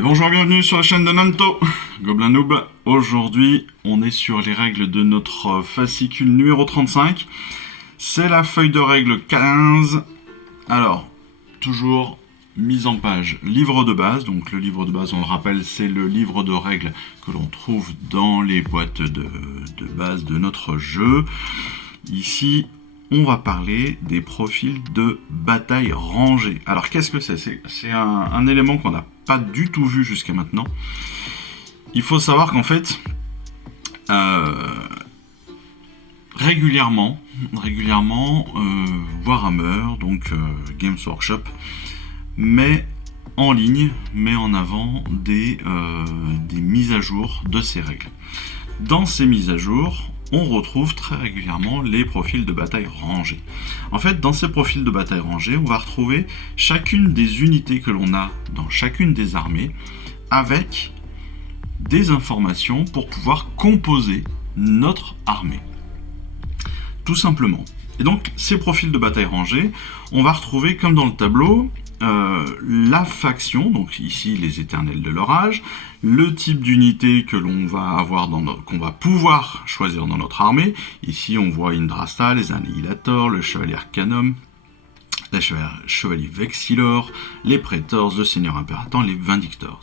Et bonjour et bienvenue sur la chaîne de Nanto, Gobelin Noob. Aujourd'hui, on est sur les règles de notre fascicule numéro 35. C'est la feuille de règles 15. Alors, toujours mise en page livre de base. Donc le livre de base, on le rappelle, c'est le livre de règles que l'on trouve dans les boîtes de base de notre jeu. Ici, on va parler des profils de bataille rangée. Alors qu'est-ce que c'est? C'est un élément qu'on n'a pas du tout vu jusqu'à maintenant. Il faut savoir qu'en fait, régulièrement, Warhammer, donc Games Workshop, met en ligne, met en avant des mises à jour de ces règles. Dans ces mises à jour, on retrouve très régulièrement les profils de bataille rangés. En fait, dans ces profils de bataille rangés, on va retrouver chacune des unités que l'on a dans chacune des armées avec des informations pour pouvoir composer notre armée. Tout simplement. Et donc, ces profils de bataille rangés, on va retrouver, comme dans le tableau, la faction, donc ici les éternels de l'orage, le type d'unité que l'on va avoir qu'on va pouvoir choisir dans notre armée. Ici on voit Yndrasta, les Annihilators, le Chevalier Arcanum, le Chevalier Vexillor, les Praetors, le Seigneur Impérator, les Vindictors.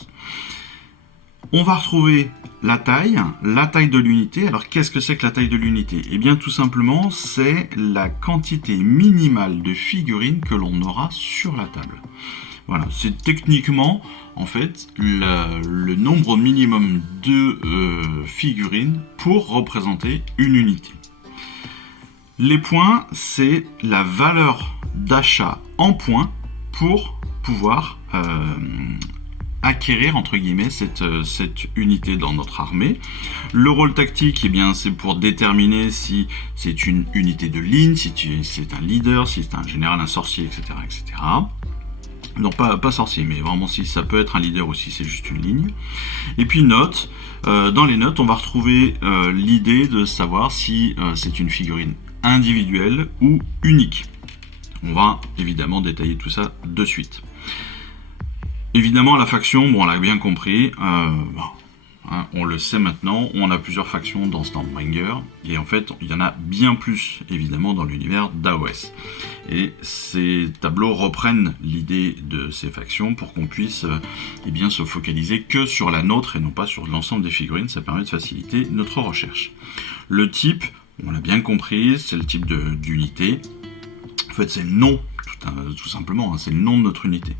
On va retrouver la taille de l'unité. Alors qu'est-ce que c'est que la taille de l'unité? Eh bien tout simplement c'est la quantité minimale de figurines que l'on aura sur la table. Voilà, c'est techniquement en fait le nombre minimum de figurines pour représenter une unité. Les points, c'est la valeur d'achat en points pour pouvoir acquérir entre guillemets cette unité dans notre armée. Le rôle tactique, eh bien, c'est pour déterminer si c'est une unité de ligne, si c'est un leader, si c'est un général, un sorcier, etc. etc. Non, pas sorcier, mais vraiment si ça peut être un leader ou si c'est juste une ligne. Et puis notes. Dans les notes, on va retrouver l'idée de savoir si c'est une figurine individuelle ou unique. On va évidemment détailler tout ça de suite. Évidemment, la faction, bon, on l'a bien compris, on le sait maintenant, on a plusieurs factions dans Stormbringer, et en fait, il y en a bien plus, évidemment, dans l'univers d'AOS. Et ces tableaux reprennent l'idée de ces factions pour qu'on puisse bien, se focaliser que sur la nôtre et non pas sur l'ensemble des figurines. Ça permet de faciliter notre recherche. Le type, on l'a bien compris, c'est le type d'unité. En fait, c'est le nom, tout simplement, hein, c'est le nom de notre unité.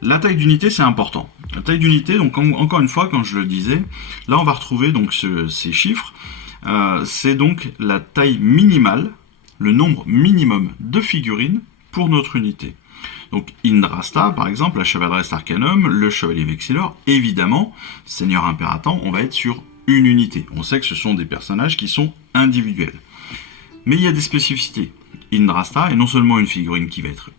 La taille d'unité, c'est important. La taille d'unité, donc encore une fois, quand je le disais, là on va retrouver donc ces chiffres. C'est donc la taille minimale, le nombre minimum de figurines pour notre unité. Donc Yndrasta, par exemple, la Chevaleresque Arcanum, le Chevalier Vexillor, évidemment, Seigneur Impérator, on va être sur une unité. On sait que ce sont des personnages qui sont individuels. Mais il y a des spécificités. Yndrasta est non seulement une figurine qui va être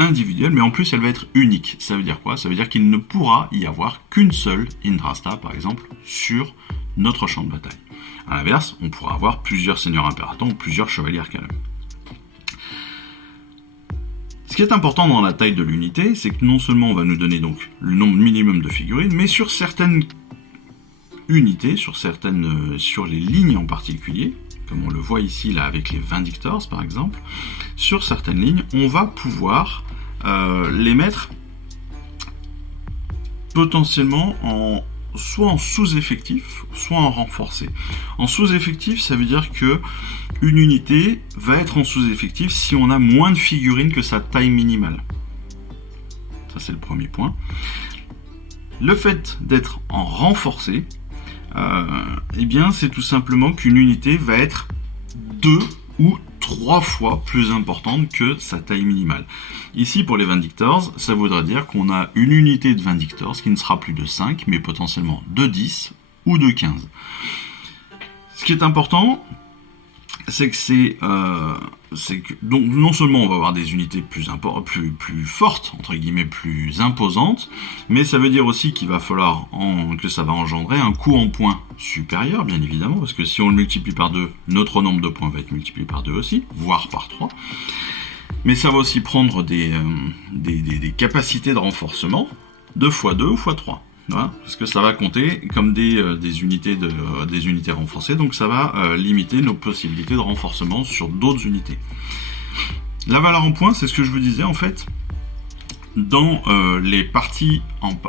individuelle, mais en plus elle va être unique. Ça veut dire quoi? Ça veut dire qu'il ne pourra y avoir qu'une seule Yndrasta, par exemple, sur notre champ de bataille. A l'inverse, on pourra avoir plusieurs Seigneurs Impérators ou plusieurs Chevaliers Arcanum. Ce qui est important dans la taille de l'unité, c'est que non seulement on va nous donner donc le nombre minimum de figurines, mais sur certaines unités, sur les lignes en particulier, comme on le voit ici là avec les Vindictors par exemple, sur certaines lignes, on va pouvoir les mettre potentiellement soit en sous-effectif, soit en renforcé. En sous-effectif, ça veut dire que une unité va être en sous-effectif si on a moins de figurines que sa taille minimale. Ça c'est le premier point. Le fait d'être en renforcé, eh bien c'est tout simplement qu'une unité va être 2 ou 3 fois plus importante que sa taille minimale. Ici pour les Vindictors, ça voudrait dire qu'on a une unité de Vindictors qui ne sera plus de 5, mais potentiellement de 10 ou de 15. Ce qui est important, c'est que donc non seulement on va avoir des unités plus fortes, entre guillemets plus imposantes, mais ça veut dire aussi qu'il va falloir que ça va engendrer un coût en points supérieur, bien évidemment, parce que si on le multiplie par 2, notre nombre de points va être multiplié par 2 aussi, voire par 3. Mais ça va aussi prendre des capacités de renforcement de x2 ou x3. Voilà, parce que ça va compter comme des unités renforcées, donc ça va limiter nos possibilités de renforcement sur d'autres unités. La valeur en points, c'est ce que je vous disais en fait. Dans les parties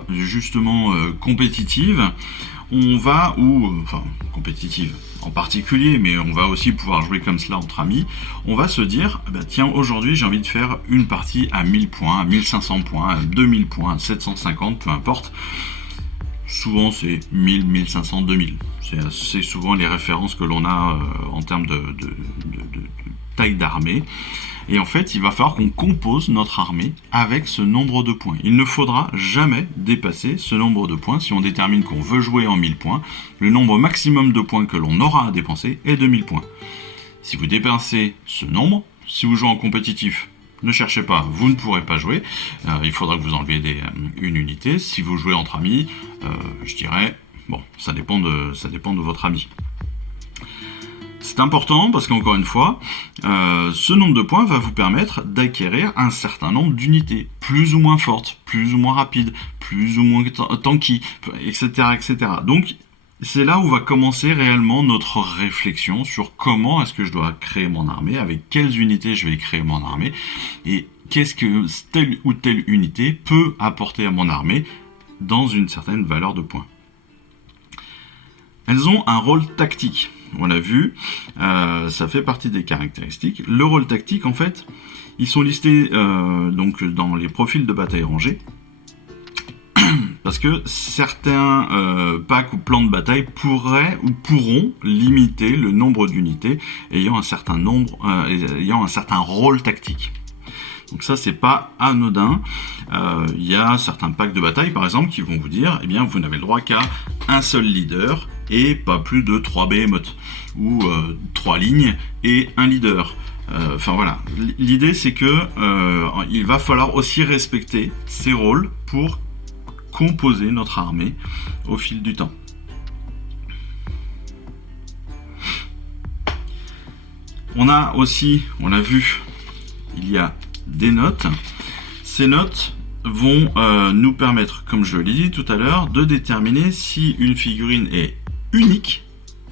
justement compétitives, on va, enfin compétitives en particulier, mais on va aussi pouvoir jouer comme cela entre amis, on va se dire, bah, tiens, aujourd'hui j'ai envie de faire une partie à 1000 points, à 1500 points, à 2000 points, à 750, peu importe. Souvent c'est 1000, 1500, 2000. C'est assez souvent les références que l'on a en termes de taille d'armée. Et en fait, il va falloir qu'on compose notre armée avec ce nombre de points. Il ne faudra jamais dépasser ce nombre de points. Si on détermine qu'on veut jouer en 1000 points, le nombre maximum de points que l'on aura à dépenser est de 1000 points. Si vous dépensez ce nombre, si vous jouez en compétitif, ne cherchez pas, vous ne pourrez pas jouer. Il faudra que vous enleviez une unité. Si vous jouez entre amis, je dirais, bon, ça dépend de votre ami. C'est important parce qu'encore une fois, ce nombre de points va vous permettre d'acquérir un certain nombre d'unités, plus ou moins fortes, plus ou moins rapides, plus ou moins tanky, etc., etc. Donc, c'est là où va commencer réellement notre réflexion sur comment est-ce que je dois créer mon armée, avec quelles unités je vais créer mon armée, et qu'est-ce que telle ou telle unité peut apporter à mon armée dans une certaine valeur de points. Elles ont un rôle tactique. On l'a vu, ça fait partie des caractéristiques. Le rôle tactique, en fait, ils sont listés donc dans les profils de bataille rangée, parce que certains packs ou plans de bataille pourraient ou pourront limiter le nombre d'unités ayant un certain rôle tactique. Donc ça, c'est pas anodin. Il y a certains packs de bataille, par exemple, qui vont vous dire, eh bien, vous n'avez le droit qu'à un seul leader et pas plus de 3 behemoths, ou 3 lignes et un leader. Enfin voilà, l'idée c'est que il va falloir aussi respecter ces rôles pour composer notre armée au fil du temps. On a aussi, on l'a vu, il y a des notes. Ces notes vont nous permettre, comme je l'ai dit tout à l'heure, de déterminer si une figurine est unique,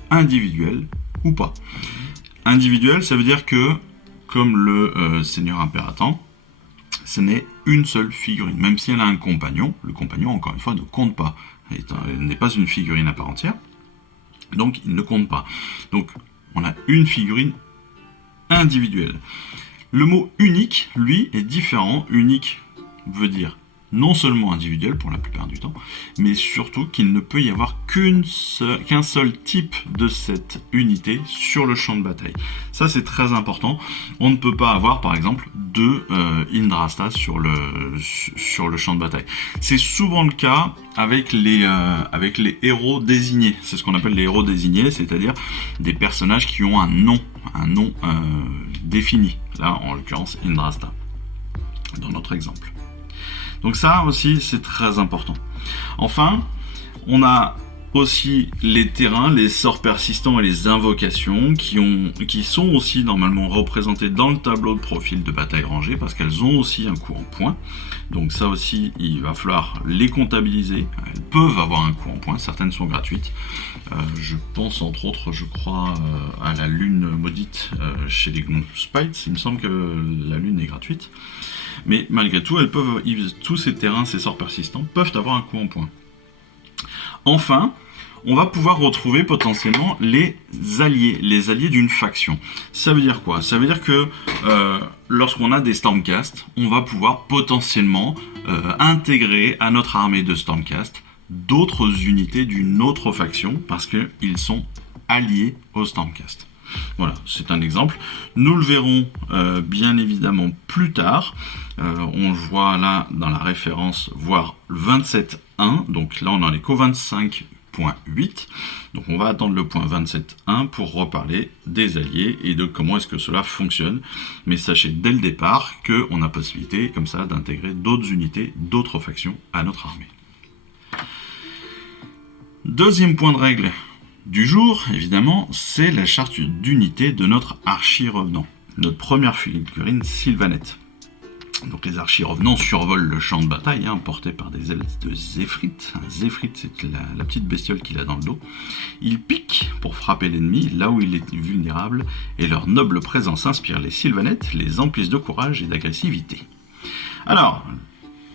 individuelle ou pas. Individuelle, ça veut dire que, comme le Seigneur Impératant, ce n'est une seule figurine. Même si elle a un compagnon, le compagnon, encore une fois, ne compte pas. Elle n'est pas une figurine à part entière, donc il ne compte pas. Donc, on a une figurine individuelle. Le mot unique, lui, est différent. Unique veut dire non seulement individuel pour la plupart du temps, mais surtout qu'il ne peut y avoir qu'un seul type de cette unité sur le champ de bataille. Ça, c'est très important. On ne peut pas avoir, par exemple, deux Indrastas sur le champ de bataille. C'est souvent le cas avec les héros désignés. C'est ce qu'on appelle les héros désignés, c'est-à-dire des personnages qui ont un nom défini. Là, en l'occurrence, Indrasta, dans notre exemple. Donc ça aussi, c'est très important. Enfin, on a aussi les terrains, les sorts persistants et les invocations qui sont aussi normalement représentés dans le tableau de profil de bataille rangée parce qu'elles ont aussi un coût en points. Donc ça aussi, il va falloir les comptabiliser. Elles peuvent avoir un coût en points, certaines sont gratuites. Je pense entre autres, je crois, à la lune maudite chez les Gloomspites. Il me semble que la lune est gratuite. Mais malgré tout, tous ces terrains, ces sorts persistants, peuvent avoir un coût en points. Enfin, on va pouvoir retrouver potentiellement les alliés d'une faction. Ça veut dire quoi? Ça veut dire que lorsqu'on a des Stormcast, on va pouvoir potentiellement intégrer à notre armée de Stormcast d'autres unités d'une autre faction parce qu'ils sont alliés aux Stormcast. Voilà, c'est un exemple. Nous le verrons bien évidemment plus tard. On le voit là dans la référence, voire le 27.1. Donc là, on en est qu'au 25.8. Donc on va attendre le point 27.1 pour reparler des alliés et de comment est-ce que cela fonctionne. Mais sachez dès le départ qu'on a possibilité, comme ça, d'intégrer d'autres unités, d'autres factions à notre armée. Deuxième point de règle du jour, évidemment, c'est la charte d'unité de notre archi-revenant, notre première figurine Sylvanette. Donc les archi-revenants survolent le champ de bataille, portés par des ailes de Zéphrit. Zéphrit, c'est la petite bestiole qu'il a dans le dos. Ils piquent pour frapper l'ennemi là où il est vulnérable, et leur noble présence inspire les sylvanettes, les emplissent de courage et d'agressivité. Alors,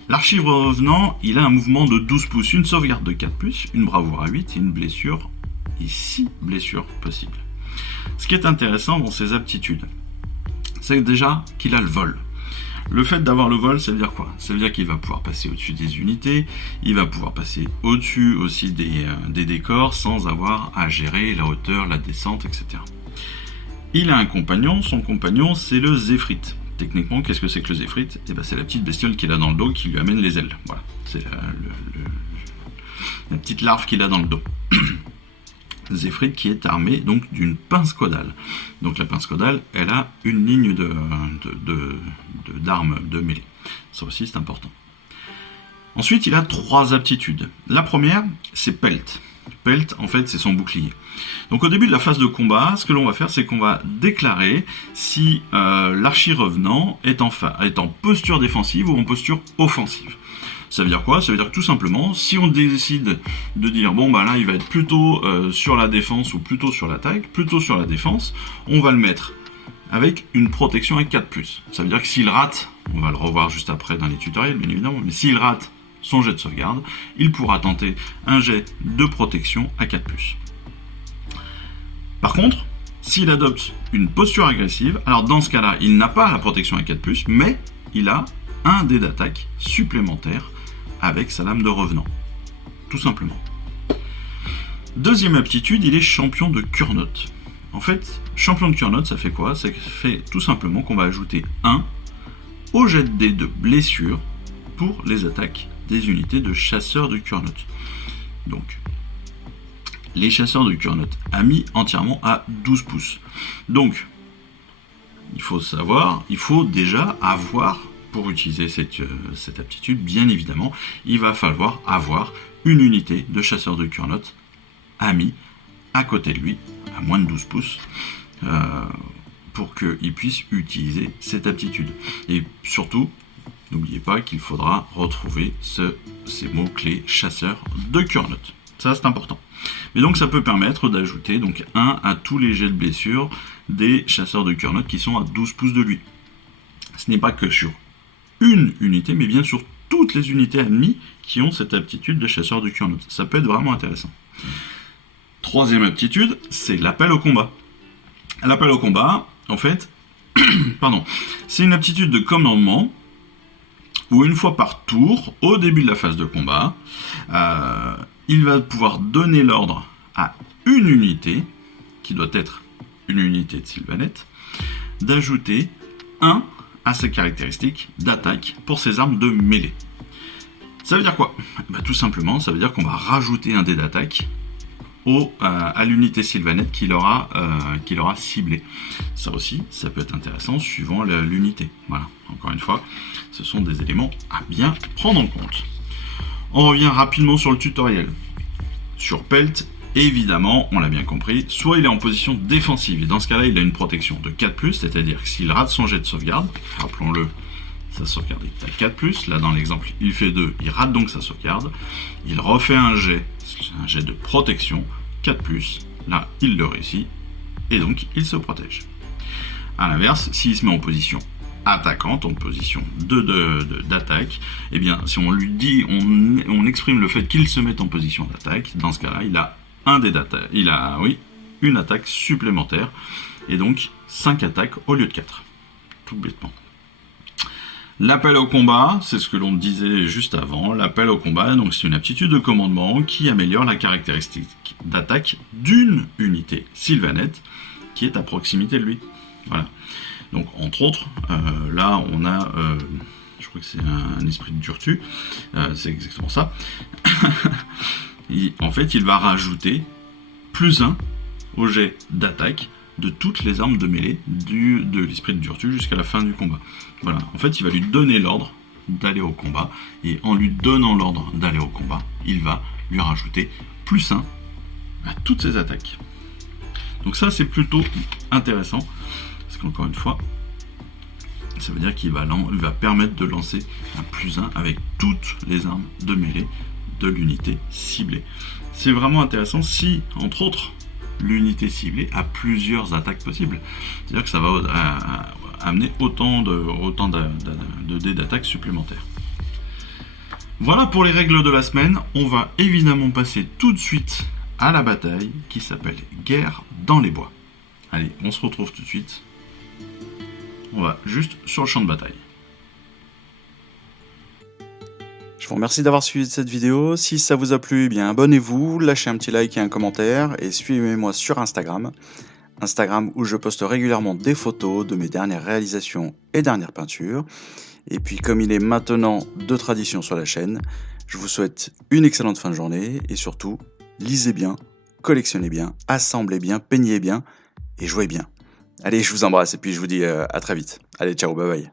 l'archi-revenant, il a un mouvement de 12 pouces, une sauvegarde de 4+, une bravoure à 8 et une blessure, et 6 blessures possibles. Ce qui est intéressant dans ses aptitudes, c'est déjà qu'il a le vol. Le fait d'avoir le vol, ça veut dire quoi? Ça veut dire qu'il va pouvoir passer au-dessus des unités, il va pouvoir passer au-dessus aussi des décors sans avoir à gérer la hauteur, la descente, etc. Il a un compagnon, son compagnon c'est le Zéphrit. Techniquement, qu'est-ce que c'est que le Zéphrit? C'est la petite bestiole qu'il a dans le dos qui lui amène les ailes. Voilà, c'est la petite larve qu'il a dans le dos. Zéphrit qui est armé donc d'une pince caudale. Donc la pince caudale, elle a une ligne d'armes de mêlée. Ça aussi c'est important. Ensuite, il a 3 aptitudes. La première, c'est Pelt. Pelt, en fait, c'est son bouclier. Donc au début de la phase de combat, ce que l'on va faire, c'est qu'on va déclarer si l'archi-revenant est en posture défensive ou en posture offensive. Ça veut dire quoi? Ça veut dire que tout simplement, si on décide de dire bon bah là il va être plutôt sur la défense ou plutôt sur l'attaque, plutôt sur la défense, on va le mettre avec une protection à 4+. Ça veut dire que s'il rate, on va le revoir juste après dans les tutoriels bien évidemment, mais s'il rate son jet de sauvegarde, il pourra tenter un jet de protection à 4+. Par contre, s'il adopte une posture agressive, alors dans ce cas-là, il n'a pas la protection à 4+, mais il a un dé d'attaque supplémentaire avec sa lame de revenant. Tout simplement. Deuxième aptitude, il est champion de Kurnoth. En fait, champion de Kurnoth, ça fait quoi? Ça fait tout simplement qu'on va ajouter 1 au jet de dés de blessure pour les attaques des unités de chasseurs de Kurnoth. Donc, les chasseurs de Kurnoth mis entièrement à 12 pouces. Donc, il faut déjà avoir, pour utiliser cette aptitude, bien évidemment, il va falloir avoir une unité de chasseurs de Kurnoth mis à côté de lui, à moins de 12 pouces, pour qu'il puisse utiliser cette aptitude. Et surtout, n'oubliez pas qu'il faudra retrouver ces mots-clés chasseurs de Kurnoth. Ça, c'est important. Mais donc, ça peut permettre d'ajouter donc 1 à tous les jets de blessure des chasseurs de Kurnoth qui sont à 12 pouces de lui. Ce n'est pas que sur une unité, mais bien sur toutes les unités ennemies qui ont cette aptitude de chasseur de Kurnoth. Ça peut être vraiment intéressant. Troisième aptitude, c'est l'appel au combat. L'appel au combat, en fait, c'est une aptitude de commandement où une fois par tour, au début de la phase de combat, il va pouvoir donner l'ordre à une unité, qui doit être une unité de sylvanette, d'ajouter 1 à ses caractéristiques d'attaque pour ses armes de mêlée. Ça veut dire quoi? Tout simplement, ça veut dire qu'on va rajouter un dé d'attaque à l'unité sylvanette qu'il aura ciblée. Ça aussi, ça peut être intéressant suivant l'unité. Voilà, encore une fois, ce sont des éléments à bien prendre en compte. On revient rapidement sur le tutoriel. Sur Pelt, évidemment, on l'a bien compris, soit il est en position défensive, et dans ce cas-là, il a une protection de 4+, c'est-à-dire que s'il rate son jet de sauvegarde, rappelons-le, sa sauvegarde est à 4+, là dans l'exemple, il fait 2, il rate donc sa sauvegarde, il refait un jet de protection, 4+, là, il le réussit, et donc, il se protège. A l'inverse, s'il se met en position attaquante, en position d'attaque, eh bien, si on lui dit, on exprime le fait qu'il se mette en position d'attaque, dans ce cas-là, il a un dé d'attaque, une attaque supplémentaire, et donc 5 attaques au lieu de 4. Tout bêtement. L'appel au combat, c'est ce que l'on disait juste avant. L'appel au combat, donc c'est une aptitude de commandement qui améliore la caractéristique d'attaque d'une unité sylvanette qui est à proximité de lui. Voilà. Donc, entre autres, là, on a, je crois que c'est un esprit de Durtu, c'est exactement ça. En fait, il va rajouter +1 au jet d'attaque de toutes les armes de mêlée de l'esprit de Durtu jusqu'à la fin du combat. Voilà. En fait, il va lui donner l'ordre d'aller au combat, et en lui donnant l'ordre d'aller au combat, il va lui rajouter +1 à toutes ses attaques. Donc ça, c'est plutôt intéressant. Encore une fois, Ça veut dire qu'il va permettre de lancer un +1 avec toutes les armes de mêlée de l'unité ciblée. C'est vraiment intéressant si, entre autres, l'unité ciblée a plusieurs attaques possibles. C'est-à-dire que ça va amener autant de dés d'attaque supplémentaires. Voilà pour les règles de la semaine. On va évidemment passer tout de suite à la bataille qui s'appelle Guerre dans les bois. Allez, on se retrouve tout de suite. On va juste sur le champ de bataille. Je vous remercie d'avoir suivi cette vidéo. Si ça vous a plu, eh bien abonnez-vous, lâchez un petit like et un commentaire et suivez-moi sur Instagram. Instagram où je poste régulièrement des photos de mes dernières réalisations et dernières peintures. Et puis comme il est maintenant de tradition sur la chaîne, je vous souhaite une excellente fin de journée et surtout, lisez bien, collectionnez bien, assemblez bien, peignez bien et jouez bien. Allez, je vous embrasse et puis je vous dis à très vite. Allez, ciao, bye bye.